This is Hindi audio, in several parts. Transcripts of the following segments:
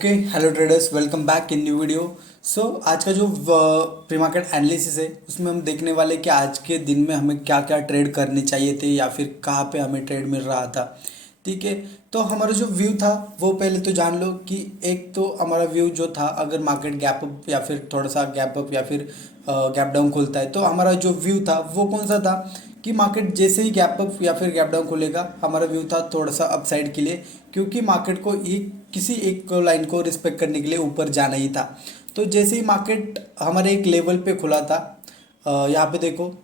Okay hello traders, welcome back in new video. So आज का जो प्री मार्केट एनालिसिस है उसमें हम देखने वाले कि आज के दिन में हमें क्या क्या ट्रेड करने चाहिए थे या फिर कहाँ पे हमें ट्रेड मिल रहा था। ठीक है, तो हमारा जो व्यू था वो पहले तो जान लो कि एक तो हमारा व्यू जो था, अगर मार्केट गैप अप या फिर थोड़ा सा गैप अप या फिर गैप डाउन खुलता है तो हमारा जो व्यू था वो कौन सा था कि मार्केट जैसे ही गैप अप या फिर गैप डाउन खुलेगा हमारा व्यू था थोड़ा सा अपसाइड के लिए, क्योंकि मार्केट को एक किसी एक लाइन को रिस्पेक्ट करने के लिए ऊपर जाना ही था। तो जैसे ही मार्केट हमारे एक लेवल पे खुला था, यहाँ पे देखो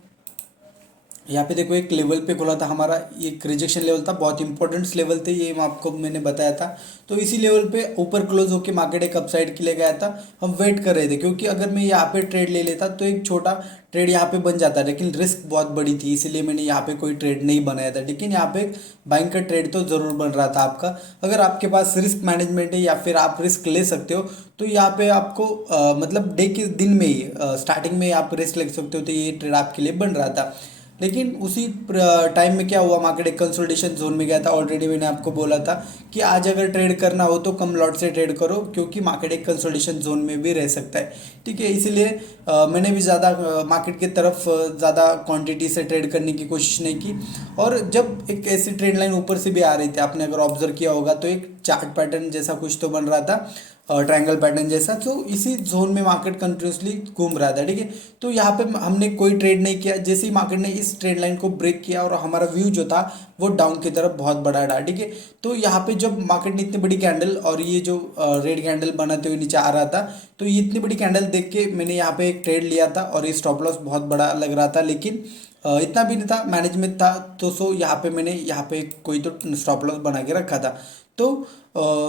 एक लेवल पे खुला था हमारा, एक रिजेक्शन लेवल था, बहुत इंपॉर्टेंट लेवल थे ये, मैंने बताया था। तो इसी लेवल पे ऊपर क्लोज होके मार्केट एक अपसाइड के लिए गया था। हम वेट कर रहे थे क्योंकि अगर मैं यहाँ पे ट्रेड ले लेता तो एक छोटा ट्रेड यहाँ पे बन जाता, लेकिन रिस्क बहुत बड़ी थी, इसीलिए मैंने यहाँ पे कोई ट्रेड नहीं बनाया था। लेकिन यहाँ पे बाइंग का ट्रेड तो ज़रूर बन रहा था आपका। अगर आपके पास रिस्क मैनेजमेंट है या फिर आप रिस्क ले सकते हो तो यहाँ पे आपको मतलब डे के दिन में ही स्टार्टिंग में आप रिस्क ले सकते हो, तो ये ट्रेड आपके लिए बन रहा था। लेकिन उसी टाइम में क्या हुआ, मार्केट एक कंसोलिडेशन जोन में गया था। ऑलरेडी मैंने आपको बोला था कि आज अगर ट्रेड करना हो तो कम लॉट से ट्रेड करो, क्योंकि मार्केट एक कंसोलिडेशन जोन में भी रह सकता है। ठीक है, इसीलिए मैंने भी ज़्यादा मार्केट की तरफ ज़्यादा क्वांटिटी से ट्रेड करने की कोशिश नहीं की। और जब एक ऐसी ट्रेंड लाइन ऊपर से भी आ रही थी, आपने अगर ऑब्जर्व किया होगा तो एक चार्ट पैटर्न जैसा कुछ तो बन रहा था, ट्रायंगल पैटर्न जैसा, तो इसी जोन में मार्केट कंटिन्यूसली घूम रहा था। ठीक है, तो यहाँ पे हमने कोई ट्रेड नहीं किया। जैसे ही मार्केट ने इस ट्रेड लाइन को ब्रेक किया और हमारा व्यू जो था वो डाउन की तरफ बहुत बड़ा रहा। ठीक है, तो यहाँ पे जब मार्केट ने इतनी बड़ी कैंडल और ये जो रेड कैंडल बनाते हुए नीचे आ रहा था, तो ये इतनी बड़ी कैंडल देख के मैंने यहाँ पे एक ट्रेड लिया था और ये स्टॉप लॉस बहुत बड़ा लग रहा था, लेकिन इतना भी नहीं था, मैनेजमेंट था। तो यहाँ पे मैंने यहाँ पे कोई तो स्टॉप लॉस बना के रखा था। तो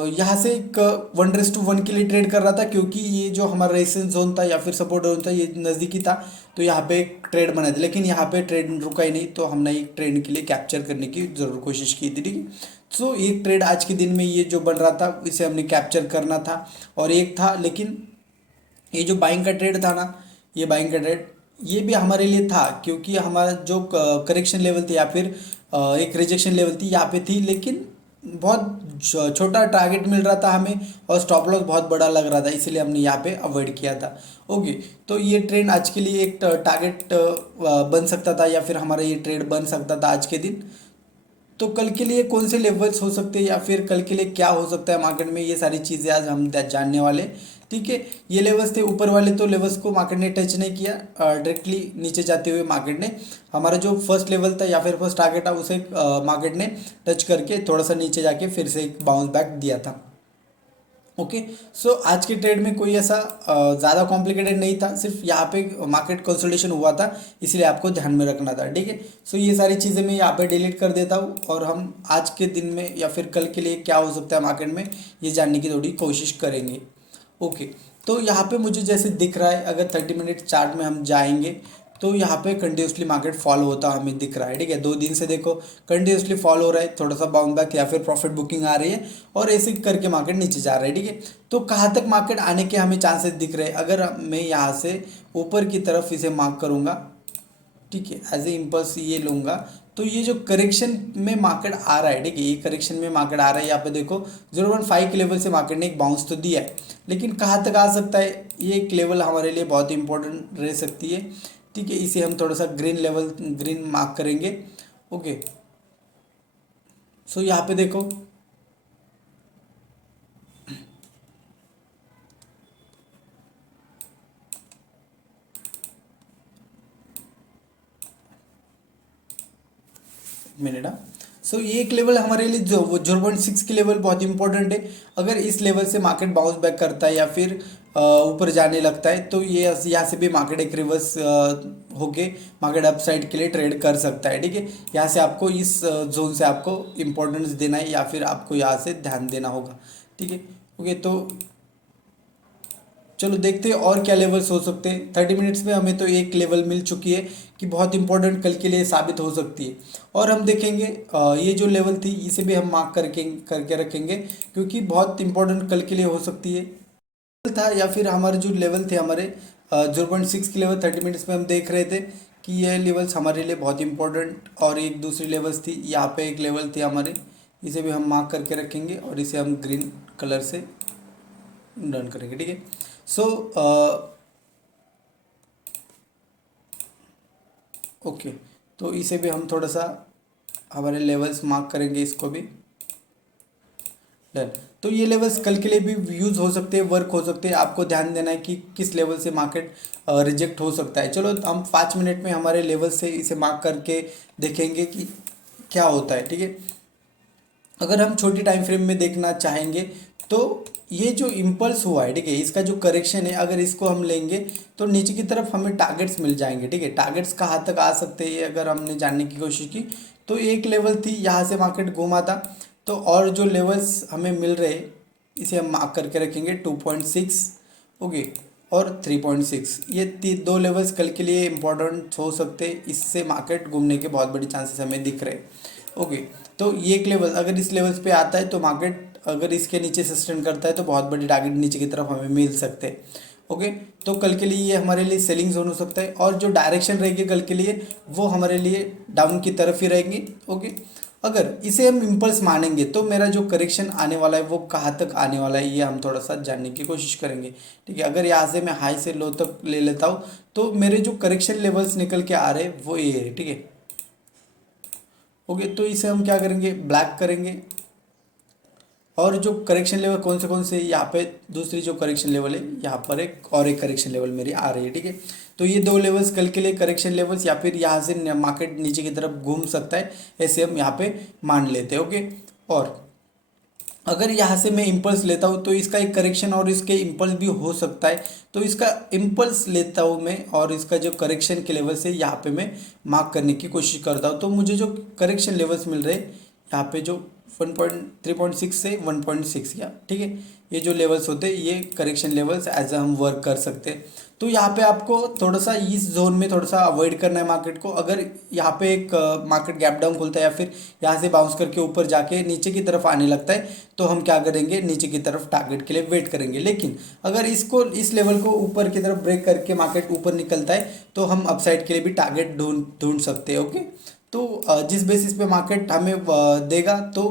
यहाँ से एक 1:1 के लिए ट्रेड कर रहा था, क्योंकि ये जो हमारा रेजिस्टेंस जोन था या फिर सपोर्ट जोन था ये नज़दीकी था। तो यहाँ पे एक ट्रेड बना था, लेकिन यहाँ पे ट्रेड रुका ही नहीं, तो हमने एक ट्रेड के लिए कैप्चर करने की ज़रूर कोशिश की थी। ठीक है, सो एक ट्रेड आज के दिन में ये जो बन रहा था इसे हमने कैप्चर करना था, और एक था, लेकिन ये जो बाइंग का ट्रेड था ना, ये बाइंग का ट्रेड ये भी हमारे लिए था, क्योंकि हमारा जो करेक्शन लेवल थी या फिर एक रिजेक्शन लेवल थी यहाँ पे थी, लेकिन बहुत छोटा टारगेट मिल रहा था हमें और स्टॉप लॉस बहुत बड़ा लग रहा था, इसीलिए हमने यहाँ पे अवॉइड किया था। ओके, तो ये ट्रेंड आज के लिए एक टारगेट बन सकता था या फिर हमारा ये ट्रेड बन सकता था आज के दिन। तो कल के लिए कौन से लेवल्स हो सकते हैं या फिर कल के लिए क्या हो सकता है मार्केट में, ये सारी चीज़ें आज हम जानने वाले। ठीक है, ये लेवल्स थे ऊपर वाले, तो लेवल्स को मार्केट ने टच नहीं किया, डायरेक्टली नीचे जाते हुए मार्केट ने हमारा जो फर्स्ट लेवल था या फिर फर्स्ट टारगेट था उसे मार्केट ने टच करके थोड़ा सा नीचे जाके फिर से एक बाउंस बैक दिया था। ओके, सो आज के ट्रेड में कोई ऐसा ज़्यादा कॉम्प्लिकेटेड नहीं था, सिर्फ यहाँ पे मार्केट कंसोलिडेशन हुआ था, इसलिए आपको ध्यान में रखना था। ठीक है, सो ये सारी चीज़ें मैं यहाँ पे डिलीट कर देता हूँ और हम आज के दिन में या फिर कल के लिए क्या हो सकता है मार्केट में ये जानने की थोड़ी कोशिश करेंगे। ओके, तो यहाँ पे मुझे जैसे दिख रहा है, अगर 30 मिनट चार्ट में हम जाएंगे तो यहाँ पे कंटिन्यूसली मार्केट फॉलो होता हमें दिख रहा है। ठीक है, 2 दिन से देखो कंटिन्यूसली फॉलो हो रहा है, थोड़ा सा बाउंस बैक या फिर प्रॉफिट बुकिंग आ रही है और ऐसे करके मार्केट नीचे जा रहा है। ठीक है, तो कहाँ तक मार्केट आने के हमें चांसेस दिख रहे हैं, अगर मैं यहाँ से ऊपर की तरफ इसे मार्क करूँगा, ठीक है, एज ए इम्पल्स ये लूँगा, तो ये जो करेक्शन में मार्केट आ रहा है, ठीक है, ये करेक्शन में मार्केट आ रहा है, यहाँ पे देखो 0.5 के लेवल से मार्केट ने एक बाउंस तो दिया है, लेकिन कहाँ तक आ सकता है ये एक लेवल हमारे लिए बहुत इंपॉर्टेंट रह सकती है। ठीक है, इसे हम थोड़ा सा ग्रीन लेवल ग्रीन मार्क करेंगे। ओके, सो यहाँ पे देखो मिनट, हाँ, सो ये एक लेवल हमारे लिए जो 0.6 की लेवल बहुत इंपॉर्टेंट है। अगर इस लेवल से मार्केट बाउंस बैक करता है या फिर ऊपर जाने लगता है तो ये यहाँ से भी मार्केट एक रिवर्स होके मार्केट अपसाइड के लिए ट्रेड कर सकता है। ठीक है, यहाँ से आपको इस जोन से आपको इम्पोर्टेंस देना है या फिर आपको यहाँ से ध्यान देना होगा। ठीक है, ओके, तो चलो देखते हैं और क्या लेवल्स हो सकते हैं। 30 मिनट्स में हमें तो एक लेवल मिल चुकी है कि बहुत इंपॉर्टेंट कल के लिए साबित हो सकती है, और हम देखेंगे ये जो लेवल थी इसे भी हम मार्क करके रखेंगे, क्योंकि बहुत इंपॉर्टेंट कल के लिए हो सकती है था। या फिर हमारे जो लेवल थे हमारे 0.6 की लेवल 30 मिनट्स में हम देख रहे थे कि ये लेवल्स हमारे लिए बहुत इंपॉर्टेंट, और एक दूसरी लेवल्स थी, यहाँ पे एक लेवल थी हमारे, इसे भी हम मार्क करके रखेंगे और इसे हम ग्रीन कलर से डन करेंगे, ठीक है। सो ओके, तो इसे भी हम थोड़ा सा हमारे लेवल्स मार्क करेंगे, इसको भी डन। तो ये लेवल्स कल के लिए भी यूज़ हो सकते हैं, वर्क हो सकते हैं। आपको ध्यान देना है कि किस लेवल से मार्केट रिजेक्ट हो सकता है। चलो हम 5 मिनट में हमारे लेवल से इसे मार्क करके देखेंगे कि क्या होता है, ठीक है। अगर हम छोटी टाइम फ्रेम में देखना चाहेंगे तो ये जो इम्पल्स हुआ है, ठीक है, इसका जो करेक्शन है, अगर इसको हम लेंगे तो नीचे की तरफ हमें टारगेट्स मिल जाएंगे, ठीक है। टारगेट्स कहाँ तक आ सकते हैं अगर हमने जानने की कोशिश की तो एक लेवल थी, यहाँ से मार्केट घूमा था। तो और जो लेवल्स हमें मिल रहे इसे हम मार्क करके रखेंगे 2.6, ओके, और 3.6। ये दो लेवल्स कल के लिए इंपॉर्टेंट हो सकते हैं, इससे मार्केट घूमने के बहुत बड़ी चांसेस हमें दिख रहे हैं, ओके। तो ये एक लेवल अगर इस लेवल्स पे आता है तो मार्केट अगर इसके नीचे सस्टेन करता है तो बहुत बड़ी टारगेट नीचे की तरफ हमें मिल सकते हैं, ओके। तो कल के लिए ये हमारे लिए सेलिंग जोन हो सकता है, और जो डायरेक्शन रहेगी कल के लिए वो हमारे लिए डाउन की तरफ ही रहेगी, ओके। अगर इसे हम इम्पल्स मानेंगे तो मेरा जो करेक्शन आने वाला है वो कहाँ तक आने वाला है ये हम थोड़ा सा जानने की कोशिश करेंगे, ठीक है। अगर यहाँ से मैं हाई से लो तक ले लेता हूँ तो मेरे जो करेक्शन लेवल्स निकल के आ रहे हैं वो ये है, ठीक है, ओके। तो इसे हम क्या करेंगे, ब्लैक करेंगे। और जो करेक्शन लेवल कौन से यहाँ पे दूसरी जो करेक्शन लेवल है यहाँ पर एक और एक करेक्शन लेवल मेरी आ रही है, ठीक है। तो ये दो लेवल्स कल के लिए करेक्शन लेवल्स, या फिर यहाँ से मार्केट नीचे की तरफ घूम सकता है, ऐसे हम यहाँ पे मान लेते हैं, ओके। और अगर यहाँ से मैं इम्पल्स लेता हूँ तो इसका एक करेक्शन और इसके इम्पल्स भी हो सकता है। तो इसका इम्पल्स लेता हूँ मैं और इसका जो करेक्शन के लेवल से यहाँ पे मैं मार्क करने की कोशिश करता हूँ। तो मुझे जो करेक्शन लेवल्स मिल रहे हैं यहाँ पे जो 3.6 से 1.6 या, ठीक है, ये जो लेवल्स होते हैं ये करेक्शन लेवल्स एज हम वर्क कर सकते हैं। तो यहाँ पे आपको थोड़ा सा इस जोन में थोड़ा सा अवॉइड करना है मार्केट को। अगर यहाँ पे एक मार्केट गैप डाउन खुलता है या फिर यहाँ से बाउंस करके ऊपर जाके नीचे की तरफ आने लगता है तो हम क्या करेंगे, नीचे की तरफ टारगेट के लिए वेट करेंगे। लेकिन अगर इस लेवल को ऊपर की तरफ ब्रेक करके मार्केट ऊपर निकलता है तो हम अपसाइड के लिए भी टारगेट ढूंढ सकते हैं, ओके। तो जिस बेसिस पे मार्केट हमें देगा तो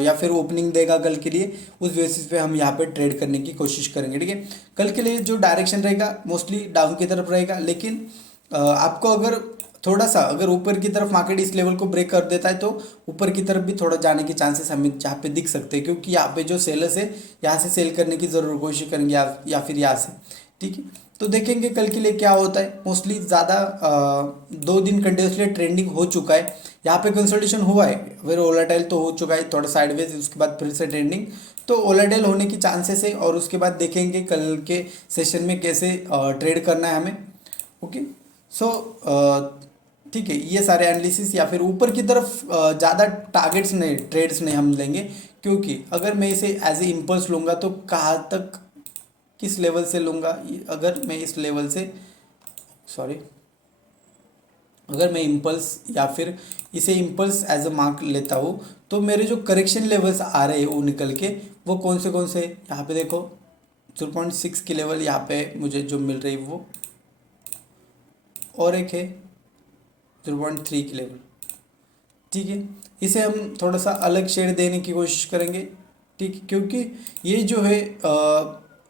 या फिर ओपनिंग देगा कल के लिए, उस बेसिस पे हम यहाँ पे ट्रेड करने की कोशिश करेंगे, ठीक है। कल के लिए जो डायरेक्शन रहेगा मोस्टली डाउन की तरफ रहेगा, लेकिन आपको अगर थोड़ा सा अगर ऊपर की तरफ मार्केट इस लेवल को ब्रेक कर देता है तो ऊपर की तरफ भी थोड़ा जाने के चांसेस हमें यहाँ पे दिख सकते हैं, क्योंकि यहाँ पे जो सेलर्स है यहाँ से सेल करने की ज़रूर कोशिश करेंगे या फिर यहाँ से, ठीक है। तो देखेंगे कल के लिए क्या होता है। मोस्टली ज़्यादा 2 दिन कंटिन्यूसली ट्रेंडिंग हो चुका है, यहाँ पे कंसल्टेशन हुआ है, फिर ओलाटाइल तो हो चुका है थोड़ा साइडवेज, उसके बाद फिर से ट्रेंडिंग। तो ओलाटाइल होने की चांसेस है और उसके बाद देखेंगे कल के सेशन में कैसे ट्रेड करना है हमें, ओके। सो ठीक है, ये सारे एनालिसिस या फिर ऊपर की तरफ ज़्यादा टारगेट्स नहीं, ट्रेड्स नहीं हम लेंगे, क्योंकि अगर मैं इसे एज ए इम्पल्स लूँगा तो कहाँ तक किस लेवल से लूँगा। अगर मैं इस लेवल से सॉरी अगर मैं इम्पल्स या फिर इसे इम्पल्स एज अ मार्क लेता हूँ तो मेरे जो करेक्शन लेवल्स आ रहे हैं वो निकल के वो कौन से यहाँ पे देखो 0.6 की लेवल यहाँ पे मुझे जो मिल रही है वो, और एक है 0.3 की लेवल, ठीक है। इसे हम थोड़ा सा अलग शेड देने की कोशिश करेंगे, ठीक, क्योंकि ये जो है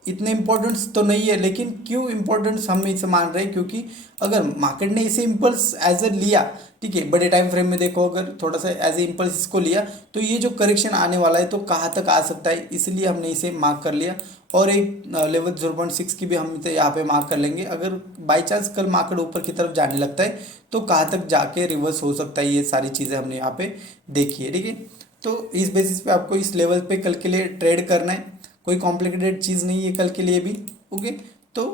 इतने इम्पोर्टेंस तो नहीं है, लेकिन क्यों इम्पोर्टेंस हम इसे मान रहे हैं, क्योंकि अगर मार्केट ने इसे इम्पल्स एज ए लिया, ठीक है, बड़े टाइम फ्रेम में देखो अगर थोड़ा सा एज ए इम्पल्स इसको लिया तो ये जो करेक्शन आने वाला है तो कहाँ तक आ सकता है, इसलिए हमने इसे मार्क कर लिया। और एक लेवल 0.6 की भी हम यहाँ पे मार्क कर लेंगे। अगर बाई चांस कल मार्केट ऊपर की तरफ जाने लगता है तो कहाँ तक जाके रिवर्स हो सकता है, ये सारी चीज़ें हमने यहाँ पे देखी है, ठीक है। तो इस बेसिस पे आपको इस लेवल पे कल के लिए ट्रेड करना है, कोई कॉम्प्लिकेटेड चीज़ नहीं है कल के लिए भी, ओके। तो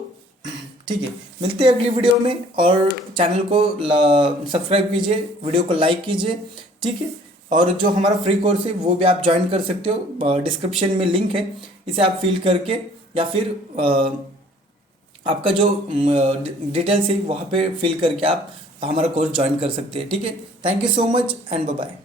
ठीक है, मिलते हैं अगली वीडियो में, और चैनल को सब्सक्राइब कीजिए, वीडियो को लाइक कीजिए, ठीक है। और जो हमारा फ्री कोर्स है वो भी आप ज्वाइन कर सकते हो, डिस्क्रिप्शन में लिंक है, इसे आप फिल करके या फिर आपका जो डिटेल्स है वहाँ पे फिल करके आप हमारा कोर्स ज्वाइन कर सकते हैं, ठीक है। Thank you so much and bye bye.